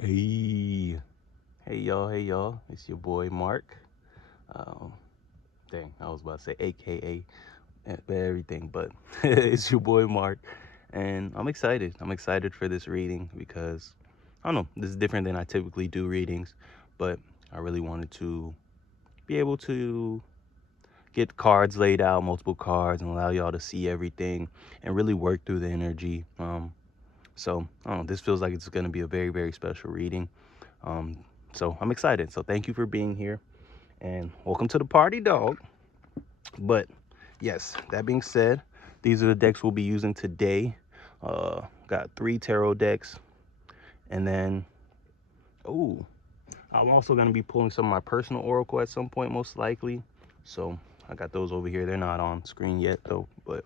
Hey, hey y'all, it's your boy Mark. Um, dang, I was about to say AKA everything, but it's your boy Mark, and I'm excited. I'm excited for this reading because I don't know, this is different than I typically do readings, but I really wanted to be able to get cards laid out, multiple cards, and allow y'all to see everything and really work through the energy. So I don't know, this feels like it's going to be a very, very special reading. Um, so I'm excited. So thank you for being here and welcome to the party, dog. But yes, that being said, these are the decks we'll be using today. Got 3 tarot decks, and then oh, I'm also going to be pulling some of my personal oracle at some point, most likely. So I got those over here. They're not on screen yet though, but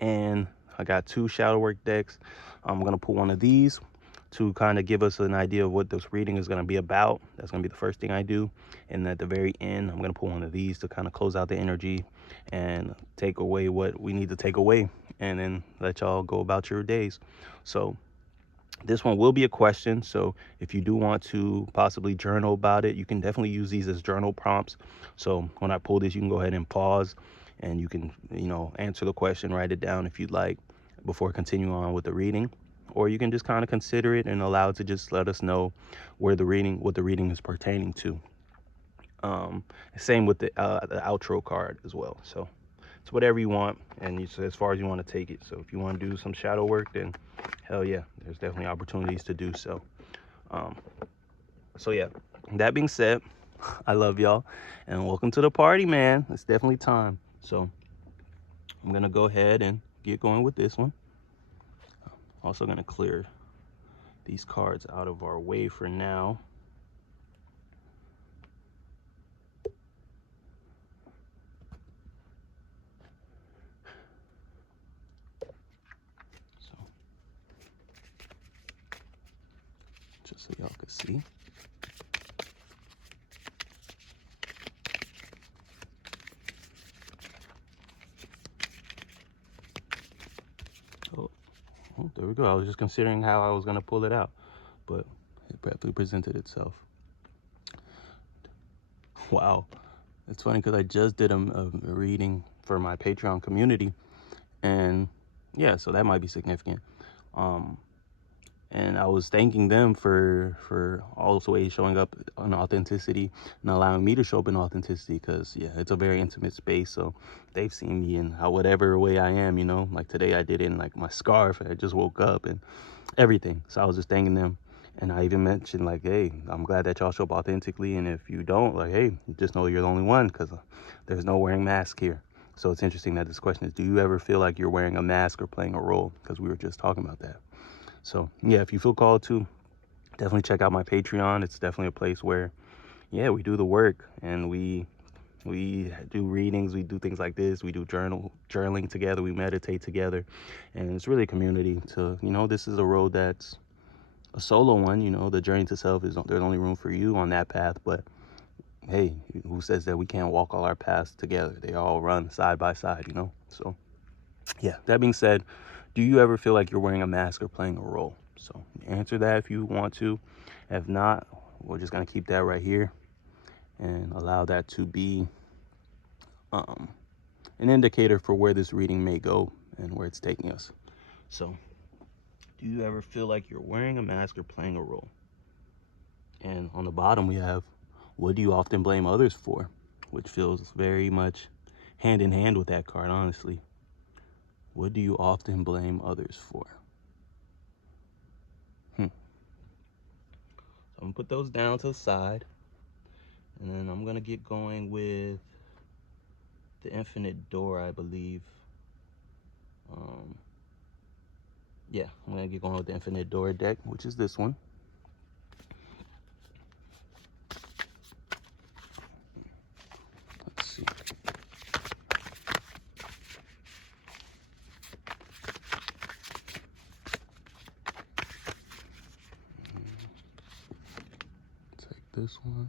and I got 2 shadow work decks. I'm going to pull one of these to kind of give us an idea of what this reading is going to be about. That's going to be the first thing I do. And at the very end, I'm going to pull one of these to kind of close out the energy and take away what we need to take away, and then let y'all go about your days. So this one will be a question. So if you do want to possibly journal about it, you can definitely use these as journal prompts. So when I pull this, you can go ahead and pause and you can, answer the question, write it down if you'd like before continuing on with the reading. Or you can just kind of consider it and allow it to just let us know what the reading is pertaining to. Um, Same with the outro card as well. So it's whatever you want, and as far as you want to take it. So if you want to do some shadow work, then hell yeah, there's definitely opportunities to do so. Um, so yeah, that being said, I love y'all, and welcome to the party, man. It's definitely time. So I'm gonna go ahead and get going with this one. Also gonna clear these cards out of our way for now. So just so y'all can see. Oh, oh, there we go. I was just considering how I was gonna pull it out, but it definitely presented itself. Wow, it's funny because I just did a reading for my Patreon community, and yeah, so that might be significant. Um, and I was thanking them for always showing up in authenticity and allowing me to show up in authenticity, because yeah, it's a very intimate space. So they've seen me in whatever way I am, like today I did it in like my scarf. I just woke up and everything. So I was just thanking them. And I even mentioned like, hey, I'm glad that y'all show up authentically. And if you don't, like, hey, just know you're the only one, because there's no wearing mask here. So it's interesting that this question is, do you ever feel like you're wearing a mask or playing a role? Because we were just talking about that. So yeah, if you feel called to, definitely check out my Patreon. It's definitely a place where, yeah, we do the work, and we do readings, we do things like this, we do journaling together, we meditate together, and it's really a community. To this is a road that's a solo one. The journey to self is, there's only room for you on that path, but hey, who says that we can't walk all our paths together? They all run side by side. So yeah, that being said, do you ever feel like you're wearing a mask or playing a role? So answer that if you want to. If not, we're just gonna keep that right here and allow that to be um, an indicator for where this reading may go and where it's taking us. So do you ever feel like you're wearing a mask or playing a role? And on the bottom we have, what do you often blame others for? Which feels very much hand in hand with that card, honestly. What do you often blame others for? So I'm gonna put those down to the side, and then I'm gonna get going with the Infinite Door, I believe. Yeah, I'm gonna get going with the Infinite Door deck, which is this one. Let's see. Take this one.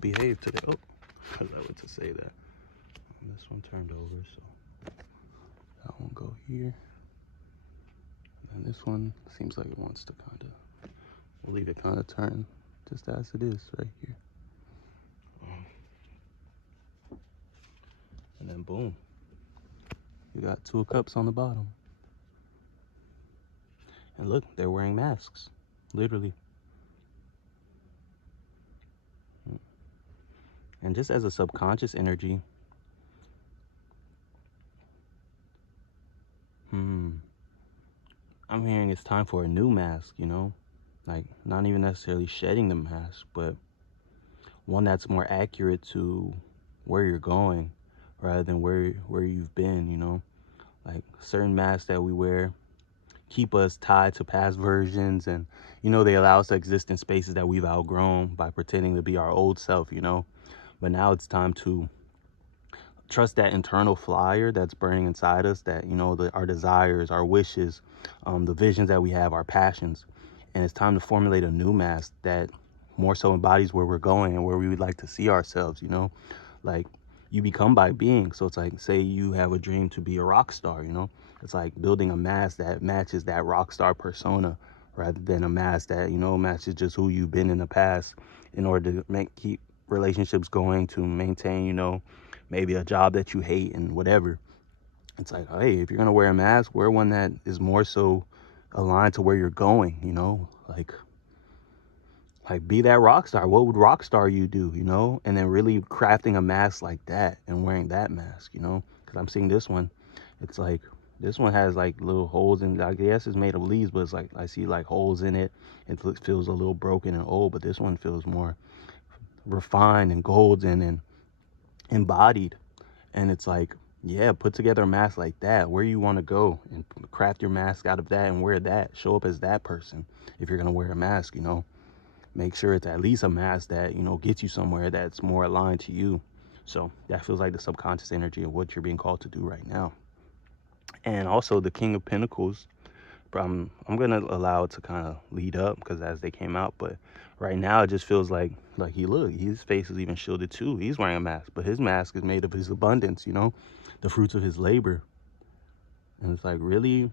behave today. Oh, because I went to say that. This one turned over, so that one go here. And this one seems like it wants to kind of, we'll leave it kind of turn just as it is right here. And then boom, you got 2 of Cups on the bottom. And look, they're wearing masks, literally. And just as a subconscious energy, I'm hearing it's time for a new mask, you know? Like, not even necessarily shedding the mask, but one that's more accurate to where you're going rather than where you've been, you know? Like, certain masks that we wear keep us tied to past versions, and, you know, they allow us to exist in spaces that we've outgrown by pretending to be our old self, you know? But now it's time to trust that internal fire that's burning inside us, that, you know, our desires, our wishes, the visions that we have, our passions. And it's time to formulate a new mask that more so embodies where we're going and where we would like to see ourselves, you know? Like, you become by being. So it's like, say you have a dream to be a rock star, you know? It's like building a mask that matches that rock star persona rather than a mask that, you know, matches just who you've been in the past in order to keep relationships going, to maintain, you know, maybe a job that you hate and whatever. It's like, hey, if you're gonna wear a mask, wear one that is more so aligned to where you're going, you know? Like be that rock star. What would rock star you do, you know? And then really crafting a mask like that and wearing that mask, you know? Because I'm seeing this one. It's like, this one has like little holes in, I guess it's made of leaves, but it's like, I see like holes in it. It feels a little broken and old, but this one feels more refined and golden and embodied. And it's like, yeah, put together a mask like that, where you want to go, and craft your mask out of that and wear that. Show up as that person. If you're going to wear a mask, you know, make sure it's at least a mask that, you know, gets you somewhere that's more aligned to you. So that feels like the subconscious energy of what you're being called to do right now. And also the King of Pentacles, I'm gonna allow it to kind of lead up because as they came out, but right now it just feels like his face is even shielded too. He's wearing a mask, but his mask is made of his abundance, you know, the fruits of his labor. And it's like, really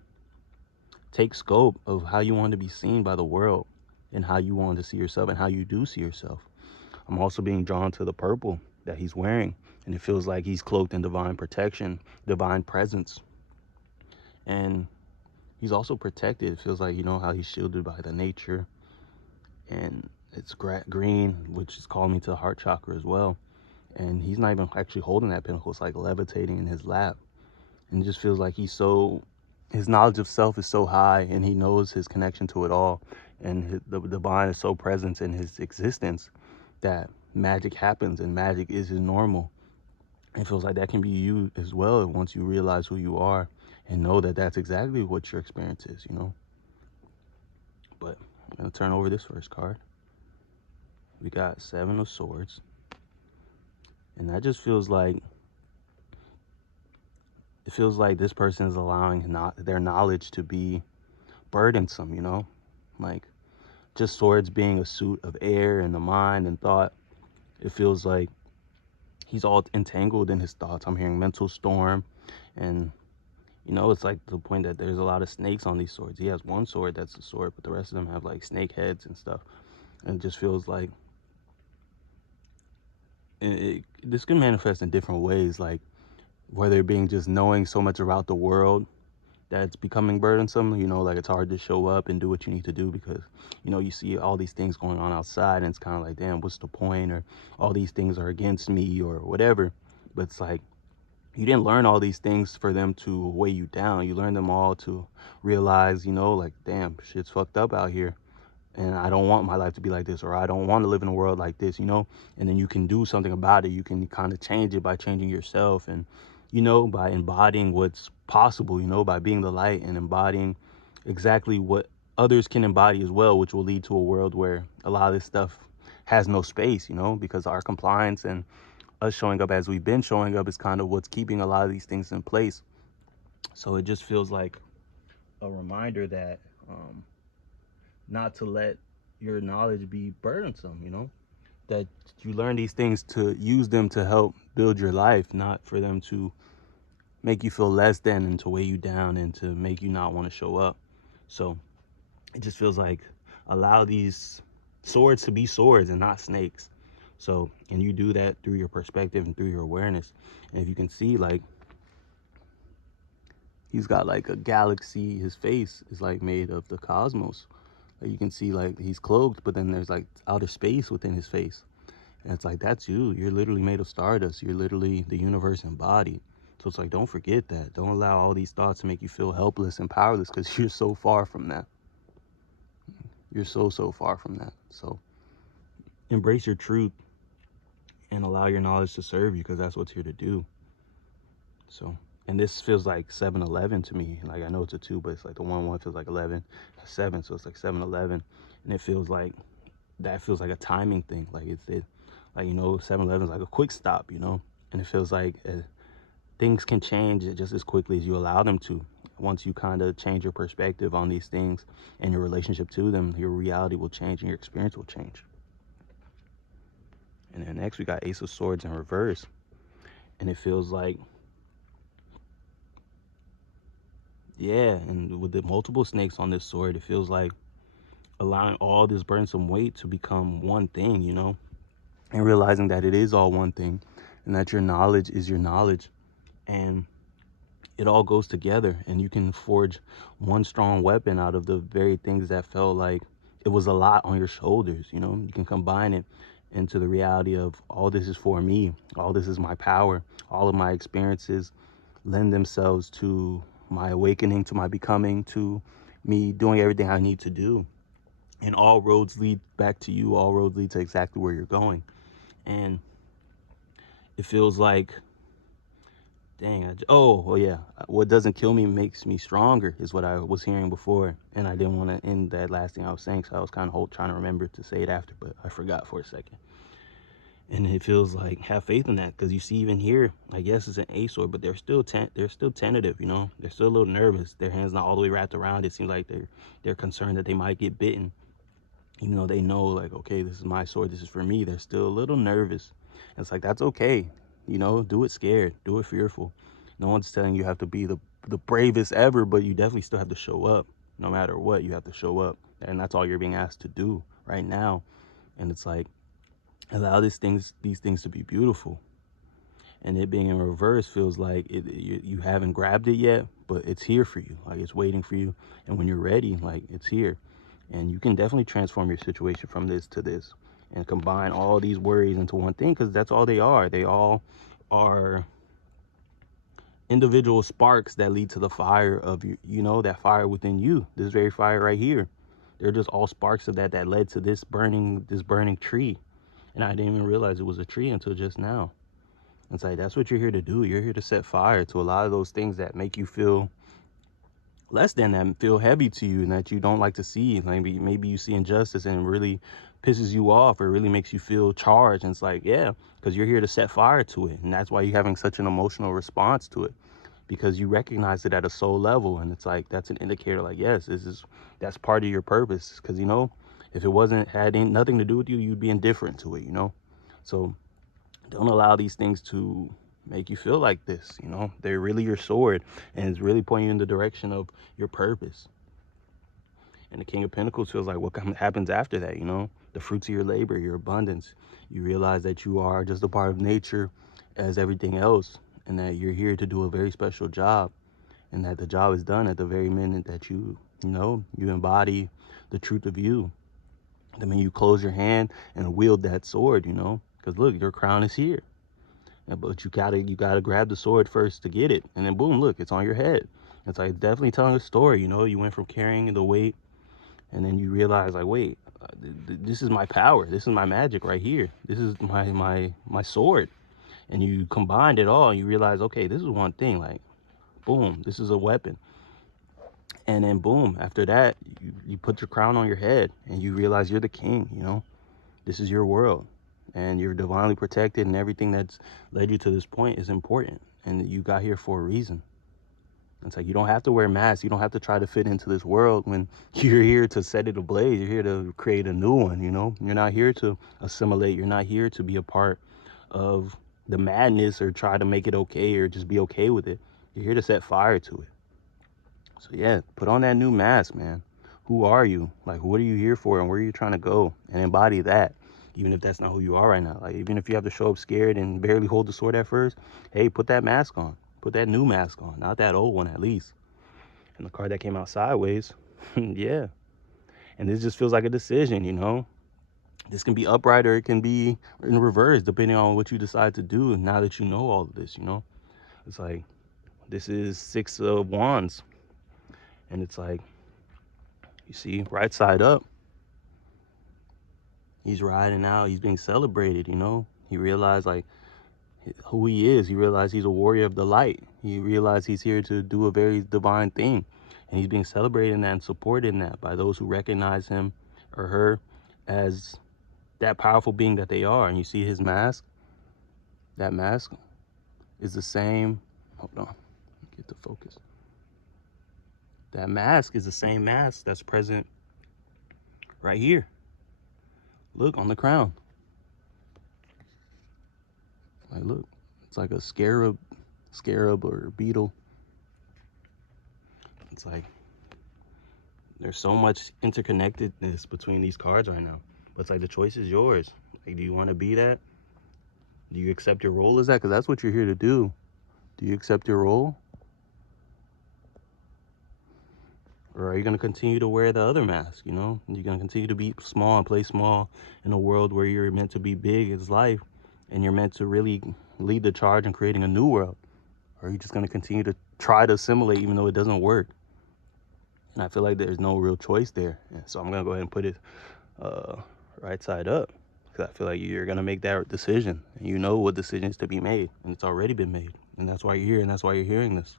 take scope of how you want to be seen by the world and how you want to see yourself and how you do see yourself. I'm also being drawn to the purple that he's wearing, and it feels like he's cloaked in divine protection, divine presence. And he's also protected. It feels like, you know, how he's shielded by the nature. And it's green, which is calling me to the heart chakra as well. And he's not even actually holding that pentacle. It's like levitating in his lap. And it just feels like his knowledge of self is so high, and he knows his connection to it all. And the divine is so present in his existence that magic happens, and magic is his normal. It feels like that can be you as well once you realize who you are and know that that's exactly what your experience is, you know? But I'm going to turn over this first card. We got 7 of Swords. And that just feels like, it feels like this person is allowing their knowledge to be burdensome, you know? Like, just swords being a suit of air and the mind and thought. It feels like he's all entangled in his thoughts. I'm hearing mental storm, and you know, it's like the point that there's a lot of snakes on these swords. He has one sword that's a sword, but the rest of them have like snake heads and stuff. And it just feels like this can manifest in different ways, like whether it being just knowing so much about the world that it's becoming burdensome, you know, like it's hard to show up and do what you need to do because, you know, you see all these things going on outside and it's kind of like, damn, what's the point? Or all these things are against me or whatever. But it's like, you didn't learn all these things for them to weigh you down. You learned them all to realize, you know, like, damn, shit's fucked up out here. And I don't want my life to be like this, or I don't want to live in a world like this, you know? And then you can do something about it. You can kind of change it by changing yourself and, you know, by embodying what's possible, you know, by being the light and embodying exactly what others can embody as well, which will lead to a world where a lot of this stuff has no space, you know, because our compliance and us showing up as we've been showing up is kind of what's keeping a lot of these things in place. So it just feels like a reminder that not to let your knowledge be burdensome, you know, that you learn these things to use them to help build your life, not for them to make you feel less than and to weigh you down and to make you not want to show up. So it just feels like allow these swords to be swords and not snakes. So, and you do that through your perspective and through your awareness. And if you can see, like, he's got like a galaxy, his face is like made of the cosmos. Like you can see like he's cloaked, but then there's like outer space within his face. And it's like, that's you. You're literally made of stardust. You're literally the universe embodied. So it's like, don't forget that. Don't allow all these thoughts to make you feel helpless and powerless, because you're so far from that. You're so far from that. So embrace your truth and allow your knowledge to serve you, because that's what's here to do. So, and this feels like 7-Eleven to me. Like, I know it's a 2, but it's like the 1 feels like 11, 7, so it's like 7-Eleven. And it feels like, that feels like a timing thing. Like like, you know, 7-Eleven is like a quick stop, you know? And it feels like things can change just as quickly as you allow them to. Once you kind of change your perspective on these things and your relationship to them, your reality will change and your experience will change. And then next we got Ace of Swords in reverse. And it feels like, yeah, and with the multiple snakes on this sword, it feels like allowing all this burdensome weight to become one thing, you know? And realizing that it is all one thing, and that your knowledge is your knowledge. And it all goes together, and you can forge one strong weapon out of the very things that felt like it was a lot on your shoulders. You know, you can combine it into the reality of, all this is for me, all this is my power, all of my experiences lend themselves to my awakening, to my becoming, to me doing everything I need to do. And all roads lead back to you. All roads lead to exactly where you're going. And it feels like, dang, oh, well, yeah. What doesn't kill me makes me stronger is what I was hearing before. And I didn't want to end that last thing I was saying, so I was kind of trying to remember to say it after, but I forgot for a second. And it feels like, have faith in that, because you see even here, I guess it's an ace sword, but they're still tentative, you know? They're still a little nervous. Their hand's not all the way wrapped around. It seems like they're concerned that they might get bitten. Even though they know, like, okay, this is my sword, this is for me, they're still a little nervous. And it's like, that's okay. You know, do it scared, do it fearful. No one's telling you have to be the bravest ever, but you definitely still have to show up. No matter what, you have to show up. And that's all you're being asked to do right now. And it's like, allow these things to be beautiful. And it being in reverse feels like you haven't grabbed it yet, but it's here for you. Like, it's waiting for you. And when you're ready, like, it's here. And you can definitely transform your situation from this to this and combine all these worries into one thing, because that's all they are. They all are individual sparks that lead to the fire of you know, that fire within you, this very fire right here. They're just all sparks of that led to this burning tree. And I didn't even realize it was a tree until just now. It's like, that's what you're here to do. You're here to set fire to a lot of those things that make you feel less than, that feel heavy to you and that you don't like to see. Maybe you see injustice and it really pisses you off, or it really makes you feel charged. And it's like, yeah, because you're here to set fire to it. And that's why you're having such an emotional response to it, because you recognize it at a soul level. And it's like, that's an indicator, like, yes, that's part of your purpose. Because, you know, if it had nothing to do with you, you'd be indifferent to it, you know? So don't allow these things to make you feel like this, you know? They're really your sword, and it's really pointing you in the direction of your purpose. And the King of Pentacles feels like, what happens after that, you know? The fruits of your labor, your abundance. You realize that you are just a part of nature as everything else, and that you're here to do a very special job, and that the job is done at the very minute that you embody the truth of you. The minute you close your hand and wield that sword, you know? Because look, your crown is here. But you gotta grab the sword first to get it, and then boom, look, it's on your head. It's like, definitely telling a story, you know? You went from carrying the weight, and then you realize, like, wait, this is my power, this is my magic right here, this is my sword. And you combined it all, and you realize, okay, this is one thing, like, boom, this is a weapon. And then boom, after that, you put your crown on your head, and you realize you're the king, you know? This is your world, and you're divinely protected, and everything that's led you to this point is important, and you got here for a reason. It's like you don't have to wear masks. You don't have to try to fit into this world when you're here to set it ablaze. You're here to create a new one, you know? You're not here to assimilate. You're not here to be a part of the madness or try to make it okay or just be okay with it. You're here to set fire to it. So yeah, put on that new mask, man. Who are you? Like, what are you here for and where are you trying to go? And embody that, even if that's not who you are right now. Like, even if you have to show up scared and barely hold the sword at first, hey, put that mask on. Put that new mask on, not that old one at least. And the card that came out sideways, yeah. And this just feels like a decision, you know? This can be upright or it can be in reverse, depending on what you decide to do now that you know all of this, you know? It's like, this is 6 of Wands. And it's like, you see, right side up. He's riding out. He's being celebrated, you know? He realized, like, who he is. He realized he's a warrior of the light. He realized he's here to do a very divine thing. And he's being celebrated in that and supported in that by those who recognize him or her as that powerful being that they are. And you see his mask. That mask is the same. Hold on. Get the focus. That mask is the same mask that's present right here. Look, on the crown. Like, look, it's like a scarab or beetle. It's like there's so much interconnectedness between these cards right now. But it's like the choice is yours. Like, do you want to be that? Do you accept your role as that? Because that's what you're here to do. Do you accept your role? Or are you going to continue to wear the other mask, you know? You're going to continue to be small and play small in a world where you're meant to be big as life and you're meant to really lead the charge in creating a new world? Or are you just going to continue to try to assimilate even though it doesn't work? And I feel like there's no real choice there. And so I'm going to go ahead and put it right side up because I feel like you're going to make that decision. And you know what decision is to be made. And it's already been made. And that's why you're here and that's why you're hearing this.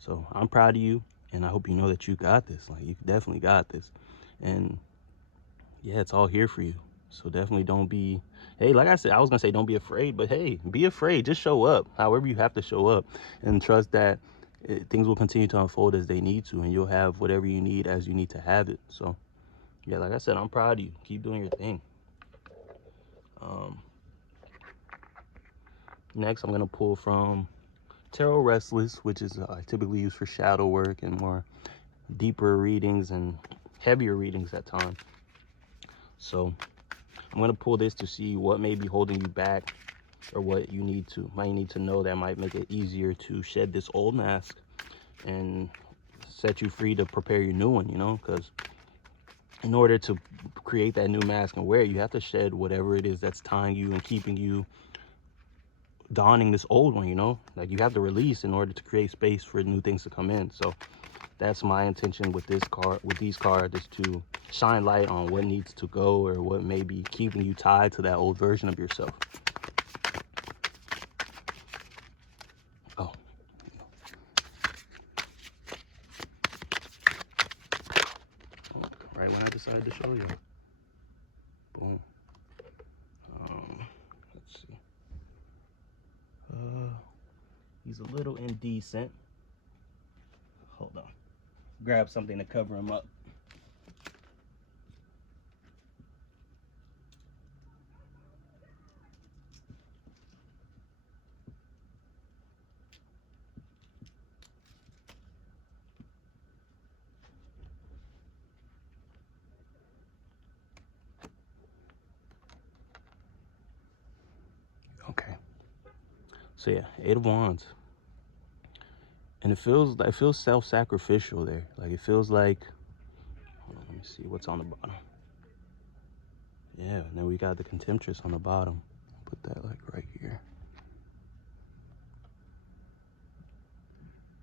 So I'm proud of you. And I hope you know that you got this. Like, you definitely got this. And yeah, it's all here for you. So definitely don't be, hey, like I said, I was going to say don't be afraid, but hey, be afraid. Just show up however you have to show up and trust that things will continue to unfold as they need to. And you'll have whatever you need as you need to have it. So yeah, like I said, I'm proud of you. Keep doing your thing. Next, I'm going to pull from Tarot Restless, which is typically used for shadow work and more deeper readings and heavier readings at times. So I'm going to pull this to see what may be holding you back or what you might need to know that might make it easier to shed this old mask and set you free to prepare your new one, you know, because in order to create that new mask and wear it, you have to shed whatever it is that's tying you and keeping you donning this old one, you know, like you have to release in order to create space for new things to come in. So that's my intention with this card, with these cards, is to shine light on what needs to go or what may be keeping you tied to that old version of yourself. Oh, right when I decided to show you. Boom. Let's see. He's a little indecent. Hold on. Grab something to cover him up. Okay. So yeah, 8 of Wands. And it feels self-sacrificial there. Like it feels like, hold on, let me see what's on the bottom. Yeah, and then we got the Contemptress on the bottom. Put that like right here.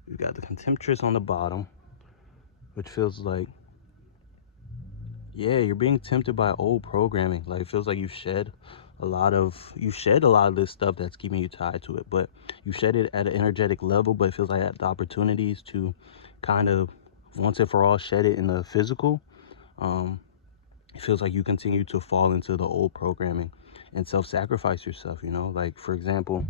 We got the Contemptress on the bottom, which feels like, yeah, you're being tempted by old programming. Like it feels like you shed a lot of this stuff that's keeping you tied to it, but you shed it at an energetic level, but it feels like I had the opportunities to kind of once and for all shed it in the physical. It feels like you continue to fall into the old programming and self-sacrifice yourself, you know, like for example,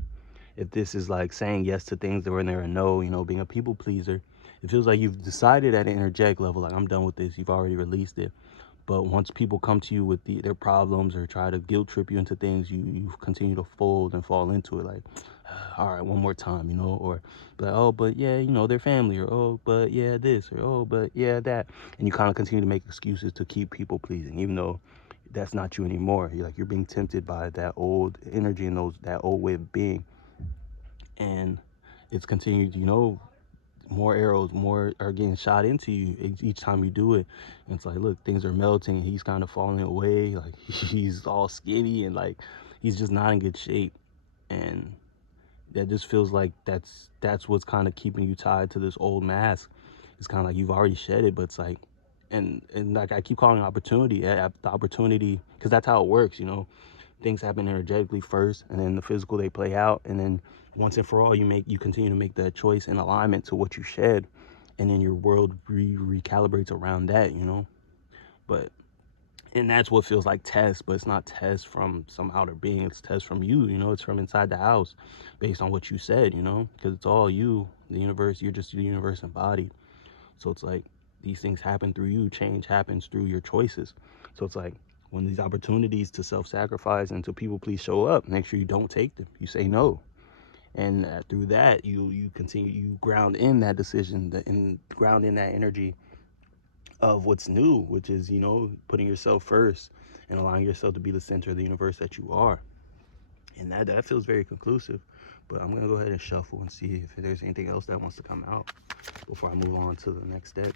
if this is like saying yes to things that were in there a no, you know, being a people pleaser, it feels like you've decided at an energetic level, like I'm done with this. You've already released it. But once people come to you with their problems or try to guilt trip you into things, you continue to fold and fall into it. Like, all right, one more time, you know, or like, oh, but yeah, you know, their family, or oh, but yeah, this, or oh, but yeah, that, and you kind of continue to make excuses to keep people pleasing, even though that's not you anymore. You're being tempted by that old energy and that old way of being, and it's continued, you know, more arrows, more are getting shot into you each time you do it. And it's like, look, things are melting. He's kind of falling away. Like he's all skinny and like he's just not in good shape. And that just feels like that's what's kind of keeping you tied to this old mask. It's kind of like you've already shed it, but it's like, and like I keep calling it opportunity, the opportunity, because that's how it works, you know. Things happen energetically first, and then the physical they play out, and then once and for all you continue to make that choice in alignment to what you shed, and then your world recalibrates around that, you know. But and that's what feels like test, but it's not test from some outer being. It's test from you, you know. It's from inside the house, based on what you said, you know, because it's all you, the universe. You're just the universe embodied. So it's like these things happen through you. Change happens through your choices. So it's like when these opportunities to self-sacrifice and to people please show up, make sure you don't take them. You say no, and through that you continue, you ground in that decision, and ground in that energy of what's new, which is, you know, putting yourself first and allowing yourself to be the center of the universe that you are. And that feels very conclusive. But I'm gonna go ahead and shuffle and see if there's anything else that wants to come out before I move on to the next deck.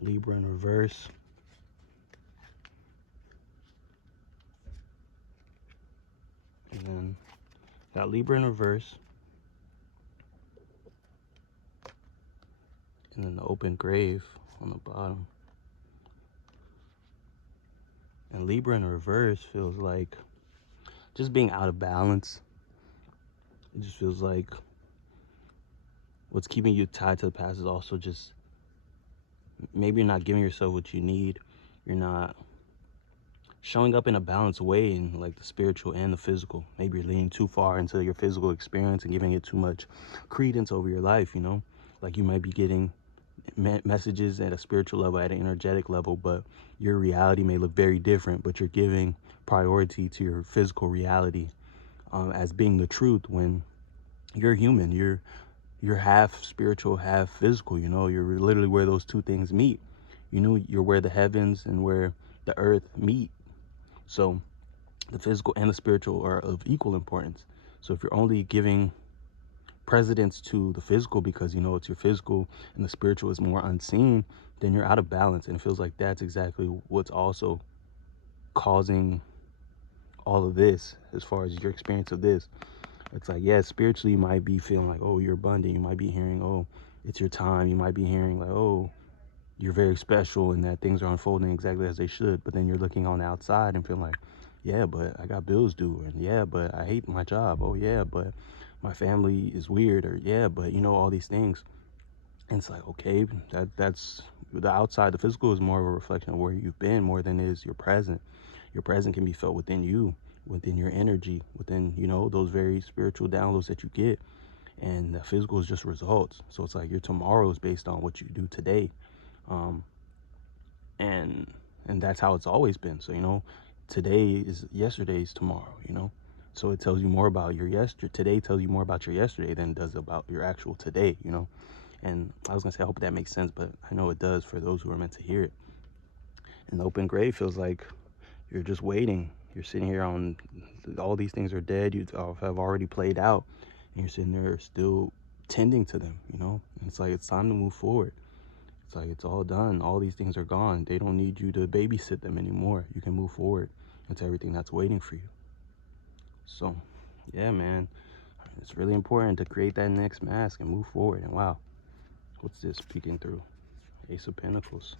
Libra in reverse. And then got Libra in reverse. And then the open grave on the bottom. And Libra in reverse feels like just being out of balance. It just feels like what's keeping you tied to the past is also just maybe you're not giving yourself what you need. You're not showing up in a balanced way in like the spiritual and the physical. Maybe you're leaning too far into your physical experience and giving it too much credence over your life, you know? Like you might be getting messages at a spiritual level, at an energetic level, but your reality may look very different, but you're giving priority to your physical reality as being the truth, when you're human. You're half spiritual, half physical, you know. You're literally where those two things meet. You know, you're where the heavens and where the earth meet. So the physical and the spiritual are of equal importance. So if you're only giving precedence to the physical because you know it's your physical and the spiritual is more unseen, then you're out of balance. And it feels like that's exactly what's also causing all of this as far as your experience of this. It's like, yeah, spiritually you might be feeling like, oh, you're abundant. You might be hearing, oh, it's your time. You might be hearing like, oh, you're very special and that things are unfolding exactly as they should. But then you're looking on the outside and feeling like, yeah, but I got bills due, and yeah, but I hate my job. Oh yeah, but my family is weird, or yeah, but you know, all these things. And it's like, okay, that's the outside. The physical is more of a reflection of where you've been more than it is your present. Your present can be felt within you, within your energy, within, you know, those very spiritual downloads that you get. And the physical is just results. So it's like your tomorrow is based on what you do today. Um, and and that's how it's always been. So, you know, today is yesterday's tomorrow, you know. So it tells you more about your yesterday. Today tells you more about your yesterday than it does about your actual today, you know. And I was gonna say, I hope that makes sense, but I know it does for those who are meant to hear it. And the open grave feels like you're just waiting. You're sitting here on all these things are dead. You have already played out, and you're sitting there still tending to them, you know. And it's like it's time to move forward. It's like it's all done. All these things are gone. They don't need you to babysit them anymore. You can move forward into everything that's waiting for you. So, yeah, man, it's really important to create that next mask and move forward. And wow, what's this peeking through? Ace of Pentacles.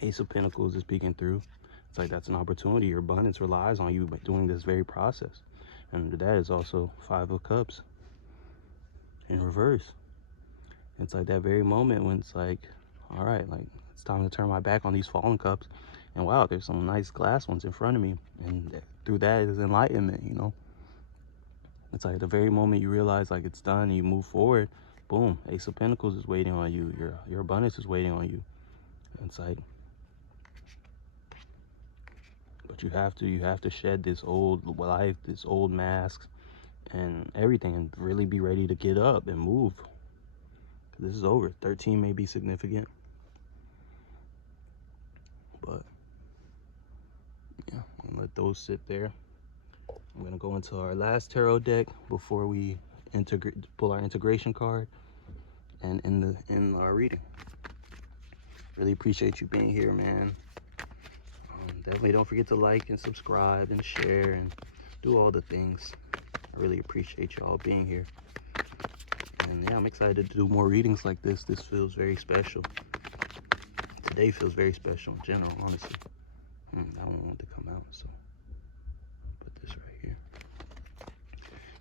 Ace of Pentacles is peeking through. It's like that's an opportunity. Your abundance relies on you doing this very process. And that is also Five of Cups in reverse. It's like that very moment when it's like, all right, like it's time to turn my back on these fallen cups. And wow, there's some nice glass ones in front of me. And through that is enlightenment, you know? It's like the very moment you realize like it's done and you move forward, boom, Ace of Pentacles is waiting on you. Your abundance is waiting on you. It's like, but you have to shed this old life, this old masks and everything, and really be ready to get up and move. This is over. 13 may be significant, but yeah, I'm gonna let those sit there. I'm gonna go into our last tarot deck before we pull our integration card and end our reading. Really appreciate you being here, man. Definitely don't forget to like and subscribe and share and do all the things. I really appreciate y'all being here. And yeah, I'm excited to do more readings like this. This feels very special. Today feels very special in general, honestly. I don't want it to come out, so put this right here.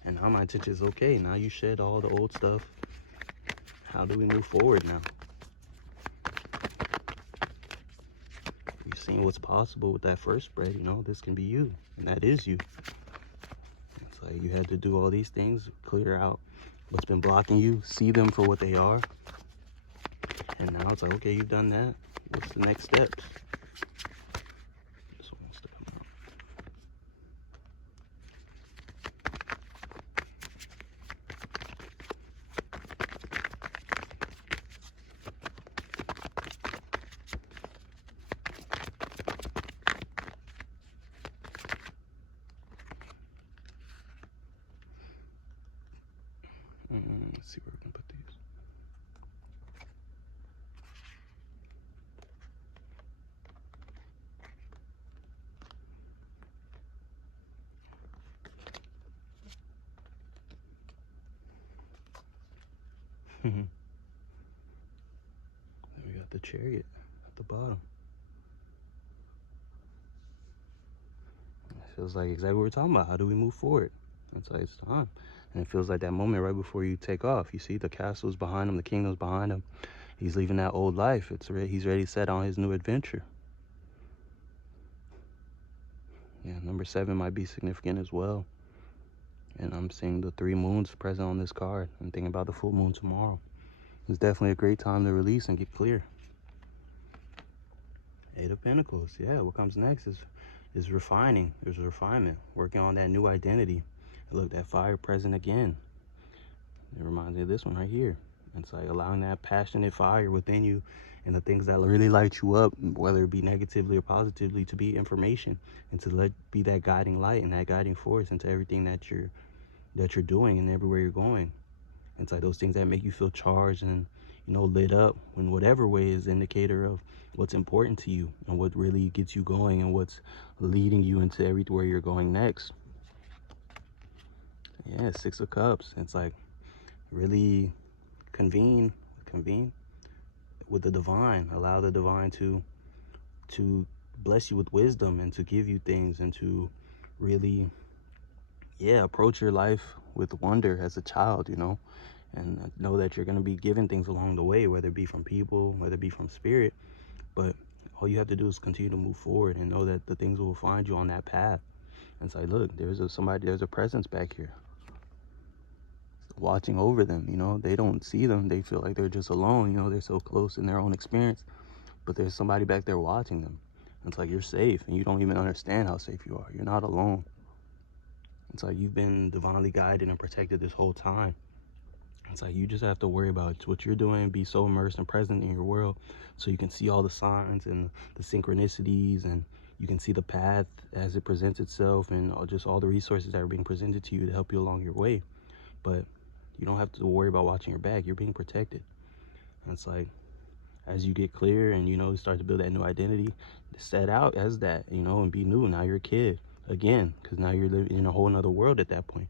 And now my intention is okay. Now you shed all the old stuff. How do we move forward now? You've seen what's possible with that first spread, you know, this can be you, and that is you. It's like you had to do all these things, clear out what's been blocking you, see them for what they are. And now it's like, okay, you've done that. What's the next steps? This one wants to come out. Let's see where we can put these. Then we got the Chariot at the bottom. It feels like exactly what we're talking about. How do we move forward? It's like it's time. And it feels like that moment right before you take off. You see the castle's behind him, the kingdom's behind him. He's leaving that old life. He's ready set on his new adventure. Yeah, number 7 might be significant as well. And I'm seeing the 3 moons present on this card. I'm thinking about the full moon tomorrow. It's definitely a great time to release and get clear. 8 of Pentacles. Yeah, what comes next is refining. There's a refinement, working on that new identity. Look, that fire present again. It reminds me of this one right here. It's like allowing that passionate fire within you and the things that really light you up, whether it be negatively or positively, to be information and to be that guiding light and that guiding force into everything that you're doing and everywhere you're going. It's like those things that make you feel charged and, you know, lit up in whatever way is indicator of what's important to you and what really gets you going and what's leading you into everywhere you're going next. Yeah, 6 of Cups. It's like really convene with the divine. Allow the divine to bless you with wisdom and to give you things and to really, yeah, approach your life with wonder as a child, you know, and know that you're going to be given things along the way, whether it be from people, whether it be from spirit. But all you have to do is continue to move forward and know that the things will find you on that path. And it's like, look, there's a presence back here watching over them, you know. They don't see them. They feel like they're just alone, you know. They're so close in their own experience, but there's somebody back there watching them. It's like you're safe and you don't even understand how safe you are. You're not alone. It's like you've been divinely guided and protected this whole time. It's like you just have to worry about what you're doing, be so immersed and present in your world so you can see all the signs and the synchronicities, and you can see the path as it presents itself, and just all the resources that are being presented to you to help you along your way. But you don't have to worry about watching your back. You're being protected. And it's like as you get clear and, you know, start to build that new identity, set out as that, you know, and be new. Now you're a kid again, because now you're living in a whole nother world at that point.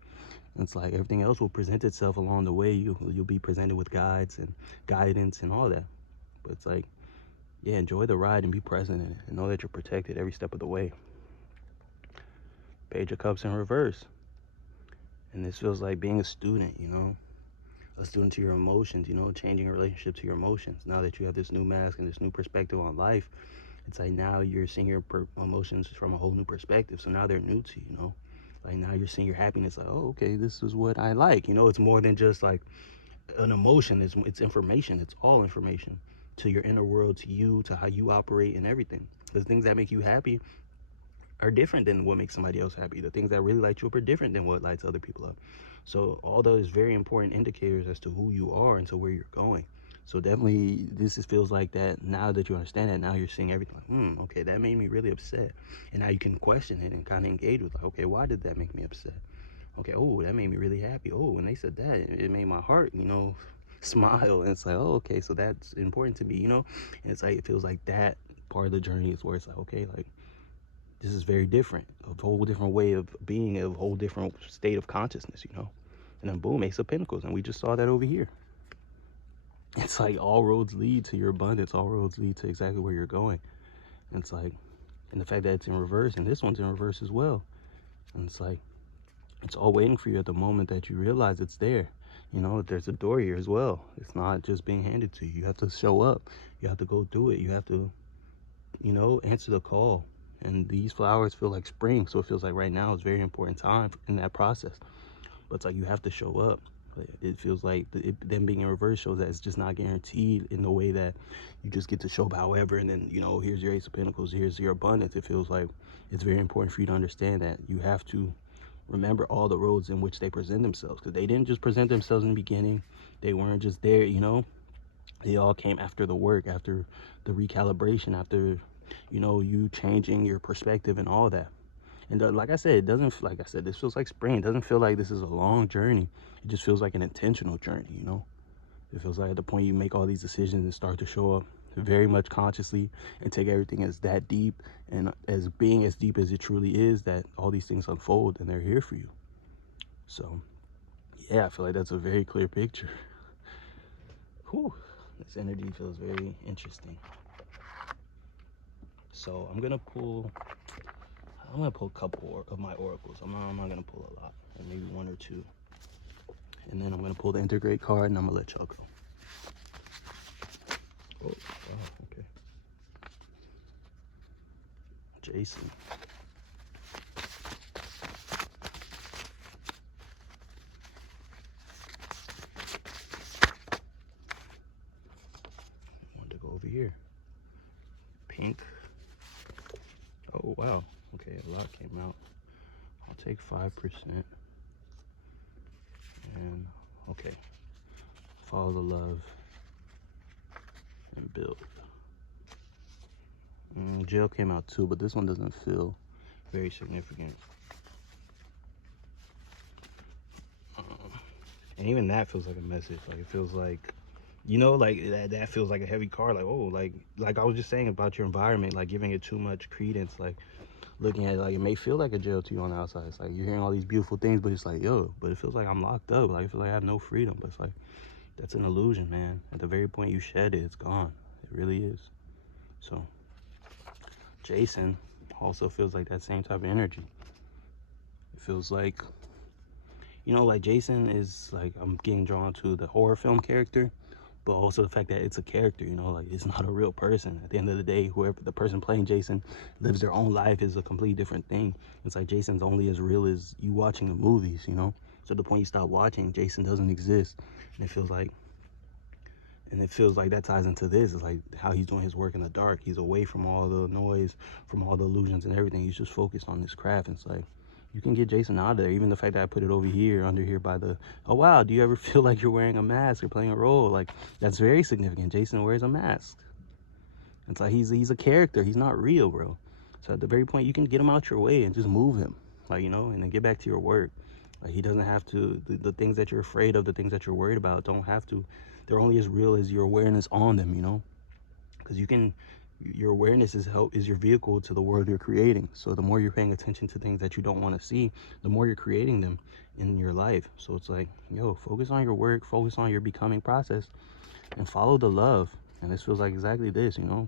It's like everything else will present itself along the way. You'll be presented with guides and guidance and all that. But it's like, yeah, enjoy the ride and be present in it, and know that you're protected every step of the way. Page of Cups in reverse. And this feels like being a student, you know, a student to your emotions, you know, changing your relationship to your emotions. Now that you have this new mask and this new perspective on life, it's like now you're seeing your emotions from a whole new perspective. So now they're new to you, you know. Like now you're seeing your happiness like, oh, okay, this is what I like. You know, it's more than just like an emotion. It's information. It's all information to your inner world, to you, to how you operate and everything. Because things that make you happy are different than what makes somebody else happy. The things that really light you up are different than what lights other people up. So all those very important indicators as to who you are and to where you're going. So definitely feels like that. Now that you understand that, now you're seeing everything like, okay, that made me really upset. And now you can question it and kind of engage with like, okay, why did that make me upset? Okay, oh, that made me really happy. Oh, when they said that, it made my heart, you know, smile. And it's like, oh, okay, so that's important to me, you know. And it's like, it feels like that part of the journey is where it's like, okay, like this is very different, a whole different way of being, a whole different state of consciousness, you know. And then boom, Ace of Pentacles, and we just saw that over here. It's like all roads lead to your abundance, all roads lead to exactly where you're going. And it's like, and the fact that it's in reverse, and this one's in reverse as well. And it's like, it's all waiting for you at the moment that you realize it's there. You know, there's a door here as well. It's not just being handed to you. You have to show up. You have to go through it. You have to, you know, answer the call. And these flowers feel like spring, so it feels like right now is a very important time in that process. But it's like you have to show up. It feels like them being in reverse shows that it's just not guaranteed in the way that you just get to show up however, and then, you know, here's your Ace of Pentacles, here's your abundance. It feels like it's very important for you to understand that you have to remember all the roads in which they present themselves, because they didn't just present themselves in the beginning. They weren't just there, you know. They all came after the work, after the recalibration, after, you know, you changing your perspective and all that. And like I said, it doesn't, like I said, this feels like spring. It doesn't feel like this is a long journey. It just feels like an intentional journey, you know. It feels like at the point you make all these decisions and start to show up very much consciously and take everything as that deep and as being as deep as it truly is, that all these things unfold and they're here for you. So yeah, I feel like that's a very clear picture. Whew, this energy feels very interesting. So I'm gonna pull a couple of my oracles. I'm not gonna pull a lot, or maybe one or two. And then I'm gonna pull the integrate card and I'm gonna let y'all go. Oh, okay. Jason. I wanted to go over here. Pink. Oh, wow. Okay, a lot came out. I'll take 5%. And, okay. Follow the love and build. Jail came out too, but this one doesn't feel very significant. And even that feels like a message. Like it feels like, you know, like that feels like a heavy card. Like, oh, like I was just saying about your environment, like giving it too much credence. Like looking at it, like it may feel like a jail to you on the outside. It's like you're hearing all these beautiful things, but it's like, yo, but it feels like I'm locked up. Like I feel like I have no freedom. But it's like, that's an illusion, man. At the very point you shed it, it's gone. It really is. So Jason also feels like that same type of energy. It feels like, you know, like Jason is like, I'm getting drawn to the horror film character, but also the fact that it's a character, you know, like it's not a real person. At the end of the day, whoever the person playing Jason lives their own life is a completely different thing. It's like Jason's only as real as you watching the movies, you know. So the point you stop watching, Jason doesn't exist. And it feels like that ties into this. It's like how he's doing his work in the dark. He's away from all the noise, from all the illusions and everything. He's just focused on this craft. And it's like, you can get Jason out of there. Even the fact that I put it over here, under here by the, oh wow, do you ever feel like you're wearing a mask or playing a role? Like, that's very significant. Jason wears a mask. It's like he's a character. He's not real, bro. So at the very point, you can get him out your way and just move him. Like, you know, and then get back to your work. Like, he doesn't have to, the things that you're afraid of, the things that you're worried about, don't have to, they're only as real as your awareness on them, you know? because your awareness is your vehicle to the world you're creating. So the more you're paying attention to things that you don't want to see, the more you're creating them in your life. So it's like, yo, focus on your work, focus on your becoming process, and follow the love. And this feels like exactly this, you know,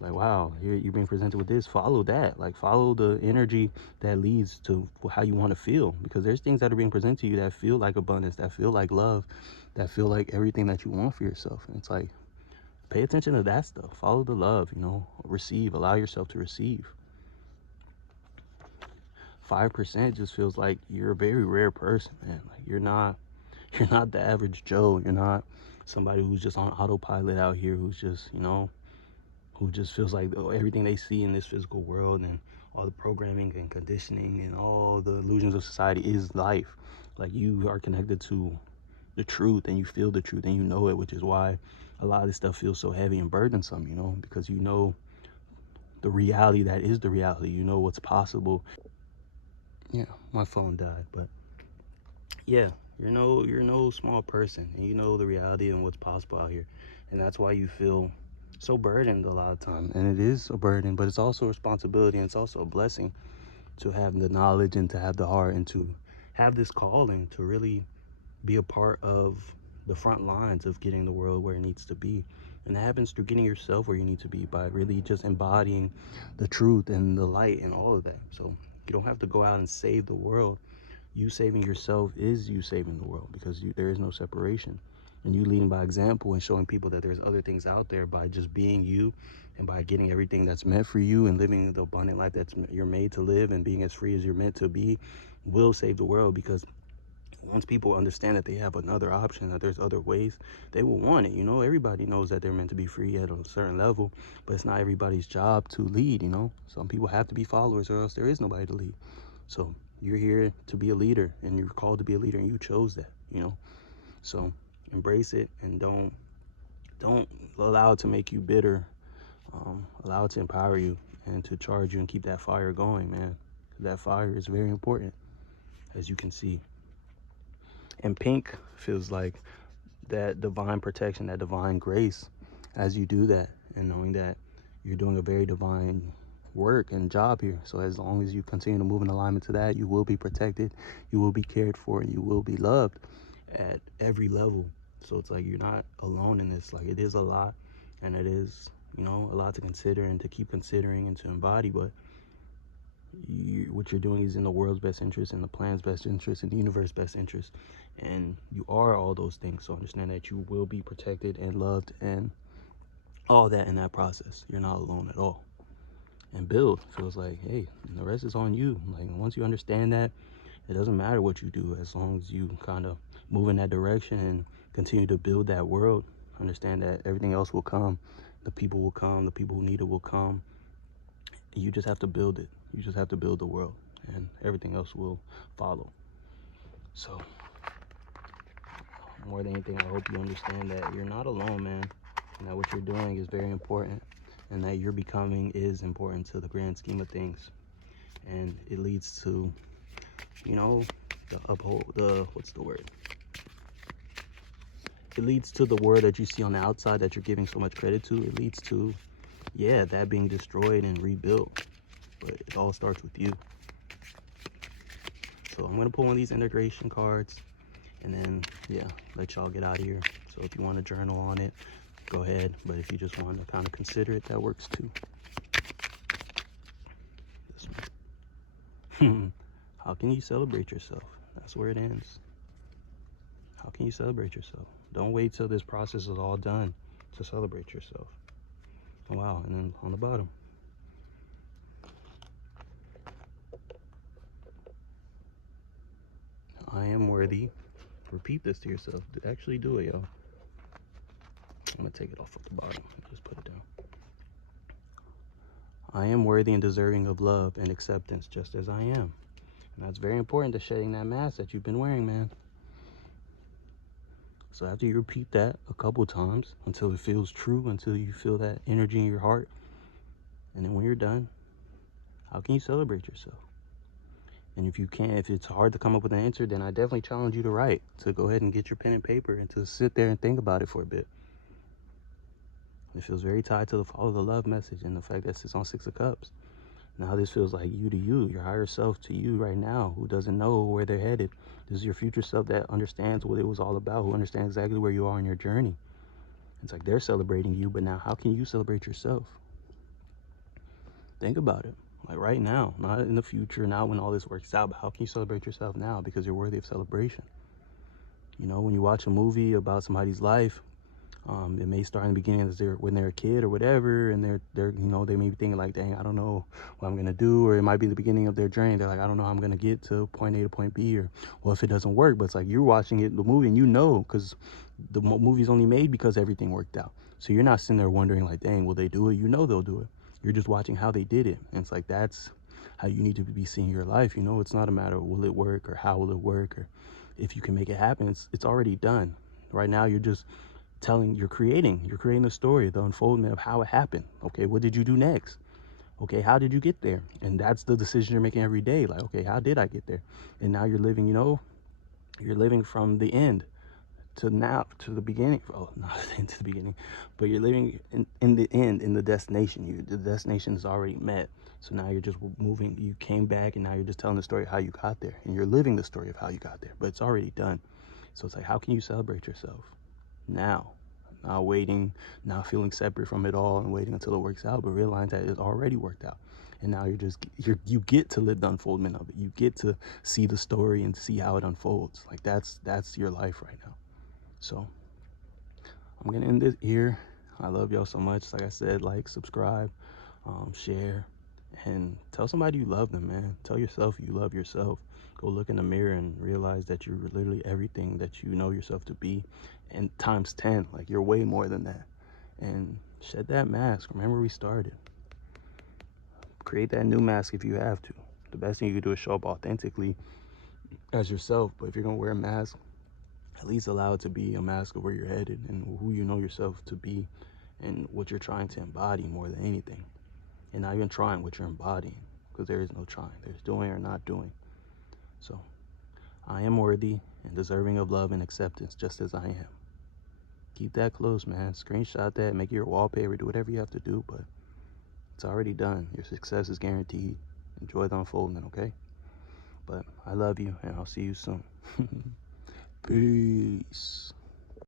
like, wow, here you're being presented with this, follow that, like follow the energy that leads to how you want to feel, because there's things that are being presented to you that feel like abundance, that feel like love, that feel like everything that you want for yourself. And it's like, pay attention to that stuff, follow the love, you know, receive, allow yourself to receive. 5% just feels like you're a very rare person, man. Like you're not the average Joe. You're not somebody who's just on autopilot out here, who's just, you know, who just feels like everything they see in this physical world and all the programming and conditioning and all the illusions of society is life. Like, you are connected to the truth, and you feel the truth, and you know it, which is why a lot of this stuff feels so heavy and burdensome, you know, because you know the reality that is the reality. You know what's possible. Yeah, my phone died, but yeah, you're no small person, and you know the reality and what's possible out here. And that's why you feel so burdened a lot of time. And it is a burden, but it's also a responsibility, and it's also a blessing to have the knowledge and to have the heart and to have this calling to really be a part of the front lines of getting the world where it needs to be. And that happens through getting yourself where you need to be by really just embodying the truth and the light and all of that. So you don't have to go out and save the world. You saving yourself is you saving the world, because there is no separation. And you leading by example and showing people that there's other things out there by just being you, and by getting everything that's meant for you and living the abundant life that's you're made to live, and being as free as you're meant to be, will save the world. Because once people understand that they have another option, that there's other ways, they will want it. You know, everybody knows that they're meant to be free at a certain level, but it's not everybody's job to lead. You know, some people have to be followers, or else there is nobody to lead. So you're here to be a leader, and you're called to be a leader, and you chose that, you know. So embrace it, and don't allow it to make you bitter. Allow it to empower you and to charge you and keep that fire going, man. That fire is very important, as you can see. And pink feels like that divine protection, that divine grace as you do that, and knowing that you're doing a very divine work and job here. So as long as you continue to move in alignment to that, you will be protected, you will be cared for, and you will be loved at every level. So it's like you're not alone in this. Like, it is a lot, and it is, you know, a lot to consider and to keep considering and to embody, but what you're doing is in the world's best interest, in the plan's best interest, in the universe's best interest, and you are all those things. So understand that you will be protected and loved and all that in that process. You're not alone at all. And build feels like, hey, the rest is on you. Like, once you understand that, it doesn't matter what you do, as long as you kind of move in that direction and continue to build that world. Understand that everything else will come. The people will come, the people who need it will come. You just have to build it. You just have to build the world, and everything else will follow. So more than anything, I hope you understand that you're not alone, man, and that what you're doing is very important, and that your becoming is important to the grand scheme of things. And it leads to, you know, what's the word? It leads to the word that you see on the outside that you're giving so much credit to. It leads to, yeah, that being destroyed and rebuilt. But it all starts with you. So I'm going to pull one of these integration cards, and then, yeah, let y'all get out of here. So if you want to journal on it, go ahead. But if you just want to kind of consider it, that works too. This one. How can you celebrate yourself? That's where it ends. How can you celebrate yourself? Don't wait till this process is all done to celebrate yourself. Oh, wow. And then on the bottom, I am worthy. Repeat this to yourself. Actually do it, y'all. I'm going to take it off at the bottom. Just put it down. I am worthy and deserving of love and acceptance just as I am. And that's very important to shedding that mask that you've been wearing, man. So after you repeat that a couple times until it feels true, until you feel that energy in your heart, and then when you're done, how can you celebrate yourself? And if you can't, if it's hard to come up with an answer, then I definitely challenge you to write, to go ahead and get your pen and paper and to sit there and think about it for a bit. It feels very tied to the follow the love message and the fact that it sits on Six of Cups. Now this feels like you to you, your higher self to you right now, who doesn't know where they're headed. This is your future self that understands what it was all about, who understands exactly where you are in your journey. It's like they're celebrating you, but now how can you celebrate yourself? Think about it. Like right now, not in the future, not when all this works out, but how can you celebrate yourself now? Because you're worthy of celebration. You know, when you watch a movie about somebody's life, it may start in the beginning as when they're a kid or whatever, and they're they may be thinking like, dang, I don't know what I'm gonna do, or it might be the beginning of their journey. They're like, I don't know how I'm gonna get to point A to point B, or well, if it doesn't work, but it's like you're watching the movie, and you know, because the movie's only made because everything worked out. So you're not sitting there wondering like, dang, will they do it? You know they'll do it. You're just watching how they did it, and it's like that's how you need to be seeing your life. You know, it's not a matter of will it work or how will it work or if you can make it happen. It's already done. Right now, you're just you're creating the story, the unfoldment of how it happened. Okay, what did you do next? Okay, how did you get there? And that's the decision you're making every day. Like, okay, how did I get there? And now you're living, you're living from the end to now to the beginning. Oh, not into the beginning, but you're living in the end, in the destination. The destination is already met. So now you're just moving. You came back, and now you're just telling the story of how you got there, and you're living the story of how you got there. But it's already done. So it's like, how can you celebrate yourself now? Not waiting, not feeling separate from it all, and waiting until it works out, but realize that it's already worked out. And now you get to live the unfoldment of it. You get to see the story and see how it unfolds. Like that's your life right now. So I'm gonna end it here. I love y'all so much. Like I said, like, subscribe, share, and tell somebody you love them, man. Tell yourself you love yourself. Go look in the mirror and realize that you're literally everything that you know yourself to be, and times 10. Like, you're way more than that. And shed that mask. Remember we started. Create that new mask if you have to. The best thing you can do is show up authentically as yourself. But if you're gonna wear a mask, at least allow it to be a mask of where you're headed and who you know yourself to be and what you're trying to embody more than anything. And not even trying what you're embodying, because there is no trying. There's doing or not doing. So I am worthy and deserving of love and acceptance just as I am. Keep that close, man. Screenshot that, make it your wallpaper, do whatever you have to do, but it's already done. Your success is guaranteed. Enjoy the unfoldment, okay? But I love you, and I'll see you soon. Peace.